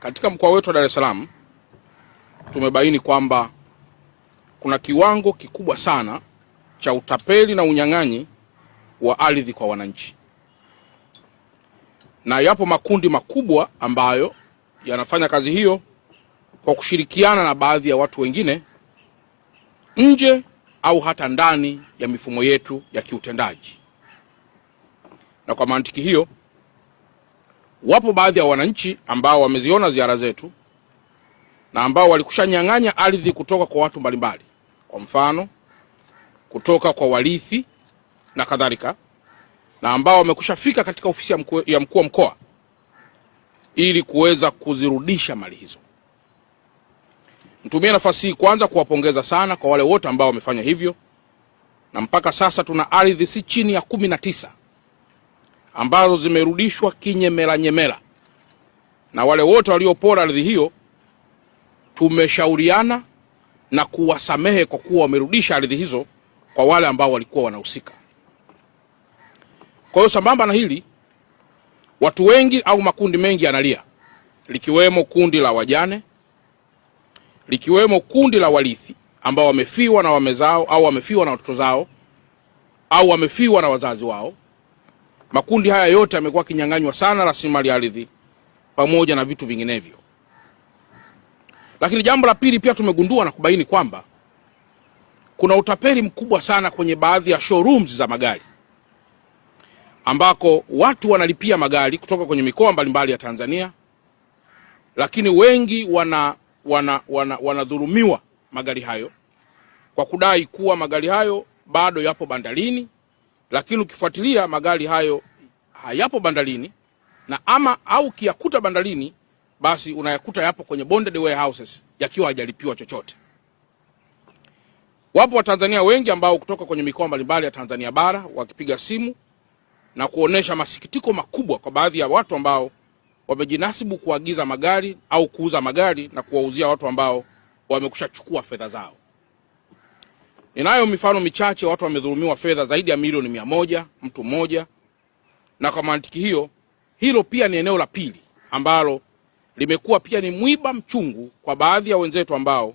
Katika mkoa wetu wa Dar es Salaam tumebaini kwamba kuna kiwango kikubwa sana cha utapeli na unyang'anyi wa ardhi kwa wananchi, na yapo makundi makubwa ambayo yanafanya kazi hiyo kwa kushirikiana na baadhi ya watu wengine nje au hata ndani ya mifumo yetu ya kiutendaji. Na kwa mantiki hiyo, wapo baadhi ya wananchi ambao wameziona ziara zetu na ambao walikushanyang'anya ardhi kutoka kwa watu mbalimbali, kwa mfano kutoka kwa warithi na kadhalika, na ambao wamekushafika katika ofisi ya mkuu wa mkoa ili kuweza kuzirudisha mali hizo. Nitumie nafasi hii kwanza kuwapongeza sana kwa wale wote ambao wamefanya hivyo, na mpaka sasa tuna ardhi si chini ya 19 ambazo zimerudishwa kinyemela nyemela, na wale wote waliopora ardhi hiyo tumeshauriana na kuwasamehe kwa kuwa wamerudisha ardhi hizo kwa wale ambao walikuwa wanahusika. Kwa hiyo sambamba na hili, watu wengi au makundi mengi yanalia, likiwemo kundi la wajane, likiwemo kundi la warithi ambao wamefiwa na wame zao au wamefiwa na watoto zao au wamefiwa na wazazi wao. Makundi haya yote yamekuwa kinyang'anywa sana rasilimali ya ardhi pamoja na vitu vinginevyo. Lakini jambo la pili pia tumegundua na kubaini kwamba kuna utapeli mkubwa sana kwenye baadhi ya showrooms za magari, ambako watu wanalipia magari kutoka kwenye mikoa mbalimbali ya Tanzania, lakini wengi wanadhulumiwa magari hayo kwa kudai kuwa magari hayo bado yapo bandarini, lakini ukifuatilia magari hayo hayapo bandarini, na au kiyakuta bandarini basi unayakuta yapo kwenye bonded warehouses yakiwa hajalipiwa chochote. Wapo Watanzania wengi ambao kutoka kwenye mikoa mbalimbali ya Tanzania bara wakipiga simu na kuonesha masikitiko makubwa kwa baadhi ya watu ambao wamejinasibu kuagiza magari au kuuza magari na kuwauzia watu ambao wamekushachukua fedha zao. Ninayo mifano michache, watu wamedhulumiwa fedha zaidi ya milioni 100 mtu mmoja, na kwa mantiki hiyo, hilo pia ni eneo la pili ambalo limekuwa pia ni mwiba mchungu kwa baadhi ya wenzetu ambao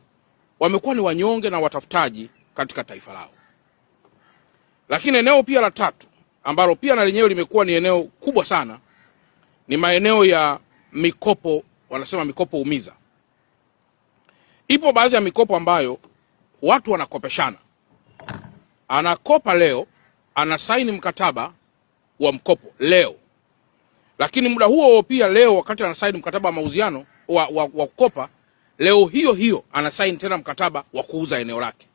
wamekuwa ni wanyonge na watafutaji katika taifa lao. Lakini eneo pia la tatu ambalo pia na lenyewe limekuwa ni eneo kubwa sana ni maeneo ya mikopo, wanasema mikopo umiza. Ipo baadhi ya mikopo ambayo watu wanakopeshana. Anakopa leo, anasaini mkataba wa mkopo leo, lakini muda huo pia leo wakati anasaini mkataba wa mauziano wa kukopa, leo hiyo hiyo anasaini tena mkataba wa kuuza eneo lake.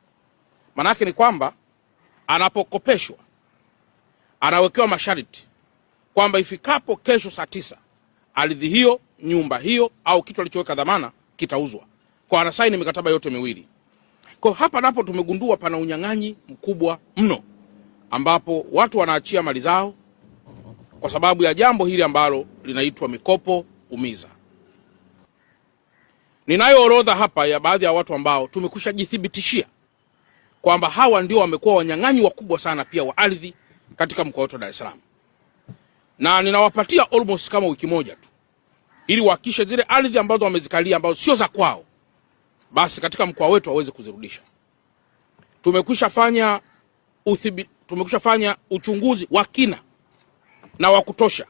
Maana yake ni kwamba anapokopeshwa anawekewa masharti kwamba ifikapo kesho saa 9 ardhi hiyo, nyumba hiyo au kitu alichoweka dhamana kitauzwa. Kwa anasaini mikataba yote miwili. Kwa hapa napo tumegundua pana unyang'anyi mkubwa mno, ambapo watu wanaachia mali zao kwa sababu ya jambo hili ambalo linaitwa mikopo umiza. Ninayo orodha hapa ya baadhi ya watu ambao tumekushajithibitishia kwamba hawa ndio wamekuwa wanyang'anyi wakubwa sana pia wa ardhi katika mkoa wetu wa Dar es Salaam. Na ninawapatia almost kama wiki moja tu ili wahakikishe zile ardhi ambazo wamezikalia ambazo sio za kwao basi katika mkoa wetu waweze kuzirudisha. Tumekushafanya uchunguzi wa kina na wa kutosha.